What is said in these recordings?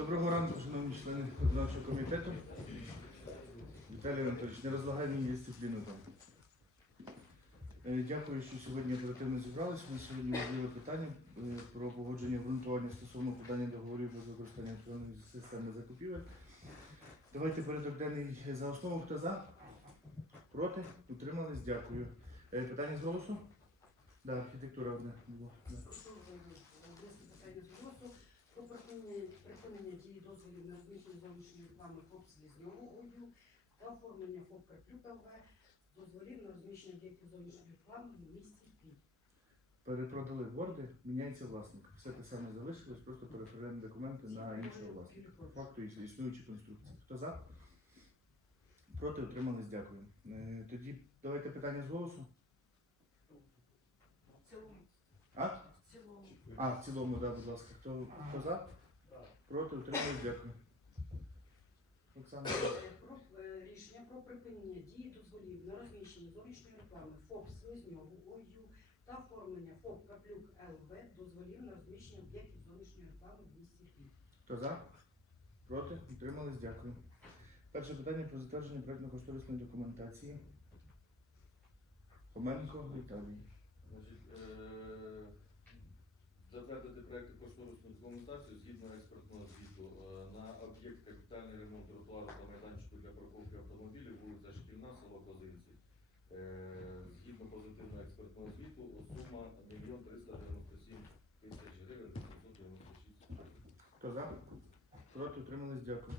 Доброго ранку, шановні члени виконавчого комітету. Віталій Анатолійович, не розлагай мені дисципліну там. Е, Дякую, що сьогодні оперативно зібралися. Ми сьогодні розглянули питання е, про погодження обґрунтування стосовно подання договорів без використання електронної системи закупівель. Давайте порядок денний за основу. Хто за? Проти? Утримались? Дякую. Е, Питання з голосу? Да, архітектура одне було. Да. Прошу внести питання з голосу про припинення, припинення дії дозволів на розміщення зовнішньої реклами ФОП Слізньову ОЮ та оформлення ФОП ЛВ дозволів на розміщення об'єктів зовнішньої реклами в місті Львів. Перепродали борди, міняється власник. Все те саме залишилось, просто переправляємо документи на іншого власника. По факту іс- існуючі конструкції. Хто за? Проти утримались, дякую. Е, Тоді давайте питання з голосу. В цілому. А? А, в цілому, да, будь ласка. Хто, хто за? Проти утримались, дякую. Оксана. Е, Про е, рішення про припинення дії дозволів на розміщення зовнішньої реклами ФОП Слизньову ОЮ та оформлення ФОП Каплюк ЛВ дозволів на розміщення об'єктів зовнішньої реклами в місті Львів. Хто за? Проти? Утримались, дякую. Перше питання про затвердження проєктно-кошторисної документації. Хоменко Віталій. Значить, е, затвердити проєкт кошторисну документацію згідно експертного звіту е, на об'єкт капітальний ремонт тротуару та майданчику для парковки автомобілів, вулиця Шкільна, село Козинці. Е, Згідно позитивного експертного звіту, сума 1 мільйон 397 тисяч гривень 896 Хто за? Проти утримались, дякую.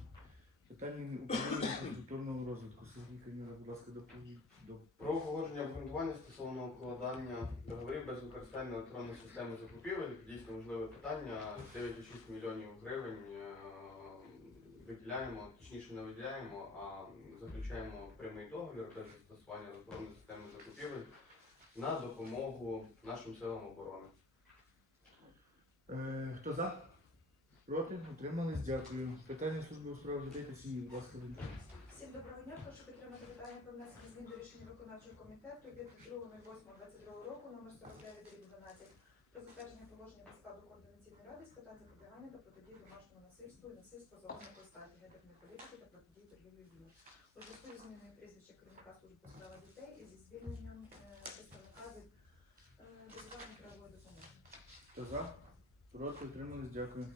Питання управління інфраструктурного розвитку. Сергій Канюра, будь ласка, доповідь. До... Про погодження обґрунтування стосовно укладання договорів без використання електронної системи закупівель. Дійсно важливе питання. 9,6 мільйонів гривень е, виділяємо, точніше не виділяємо, а заключаємо прямий договір без застосування електронної системи закупівель на допомогу нашим силам оборони. Е, хто за? Проти? Утримались, дякую. Питання служби у справах дітей та сім'ї, будь ласка, Вінка. Всім доброго дня. Прошу підтримати питання про внесення змін до рішення виконавчого комітету від 2.08.22 року номер 49 рік 12 про затвердження положення до складу координаційної ради з питань запобігання та протидії домашнього насильству і насильства загального статі, гендерної політики та протидії торгівлі людьми. У зв'язку зі зміною прізвища керівника служби у справах дітей і зі звільненням е, представника від е, державної правової допомоги. Хто за? Проти? Утримались, дякую.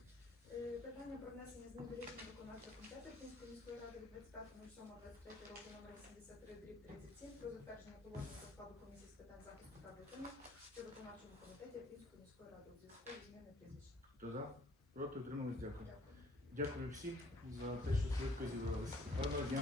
Питання про внесення змін до рішення виконавчого комітету Київської міської ради від 25.07.23 року номер 83 дріб 37 про затвердження положення до складу комісії з питань захисту прав дитини при виконавчому комітеті Київської міської ради у зв'язку зі зміною прізвища. Хто за? Проти? Утримались, дякую. Дякую. Дякую всім за те, що зібралися. Гарного дня.